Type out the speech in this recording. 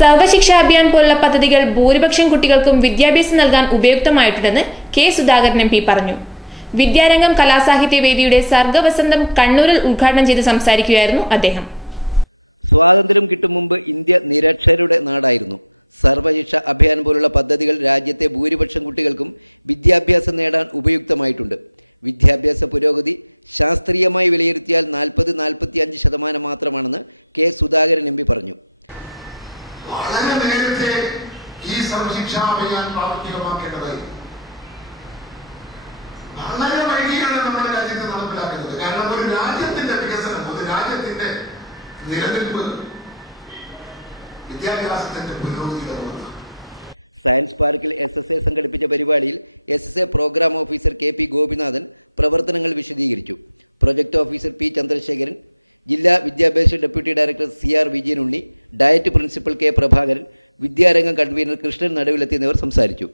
സർവശിക്ഷാ അഭിയാൻ പോലുള്ള പദ്ധതികൾ ഭൂരിപക്ഷം കുട്ടികൾക്കും വിദ്യാഭ്യാസം നൽകാൻ ഉപയുക്തമായിട്ടുണ്ടെന്ന് കെ സുധാകരൻ എം പി പറഞ്ഞു. വിദ്യാരംഗം കലാസാഹിത്യ വേദിയുടെ സർഗവസന്തം കണ്ണൂരിൽ ഉദ്ഘാടനം ചെയ്ത് സംസാരിക്കുകയായിരുന്നു അദ്ദേഹം. സ്വാതന്ത്ര്യം കിട്ടും മുമ്പ് ഇന്ത്യ നിരക്ഷരരുടെ നാടായിരുന്നു. സർവശിക്ഷ അഭിയാൻ പോലുള്ള പദ്ധതികൾ രാജ്യത്തെ ഭൂരിപക്ഷം കുട്ടികൾക്കും വിദ്യാഭ്യാസം നേടാൻ ഉപയുക്തമായിട്ടുണ്ട്. വിദ്യാഭ്യാസ പുരോഗതി ശാസ്ത്രീയമായി വിലയിരുത്തിയാൽ 40-45% മാത്രമാണെന്ന് കെ സുധാകരൻ എം പി പറഞ്ഞു. വളരെ നേരത്തെ ഈ സർവശിക്ഷാ അഭിയാൻ പ്രാവർത്തികമാക്കേണ്ടതായി വളരെ വൈകിയാണ് നമ്മുടെ രാജ്യത്ത് നടപ്പിലാക്കുന്നത്. കാരണം ഒരു രാജ്യത്തിന്റെ വികസനം, ഒരു രാജ്യത്തിന്റെ നിലനിൽപ്പ് വിദ്യാഭ്യാസത്തിന്റെ പുരോഗതിയിലാണ്. സയൻസ് പാർക്കിൽ SSA സംഘടിപ്പിച്ച പരിപാടിയിൽ SSA program officer KP Gopinathan പ്രവർത്തനങ്ങൾ വിശദീകരിച്ചു. പ്രൊജക്ട് ഓഫീസർ P ചന്ദ്രശേഖരൻ, ജില്ലാ വിദ്യാഭ്യാസ deputy director CR Vijayanunni, DIET principal K Prabhakaran, Vidyarangam convener Krishnan നടുവിലെത്തിയവർ സംസാരിച്ചു.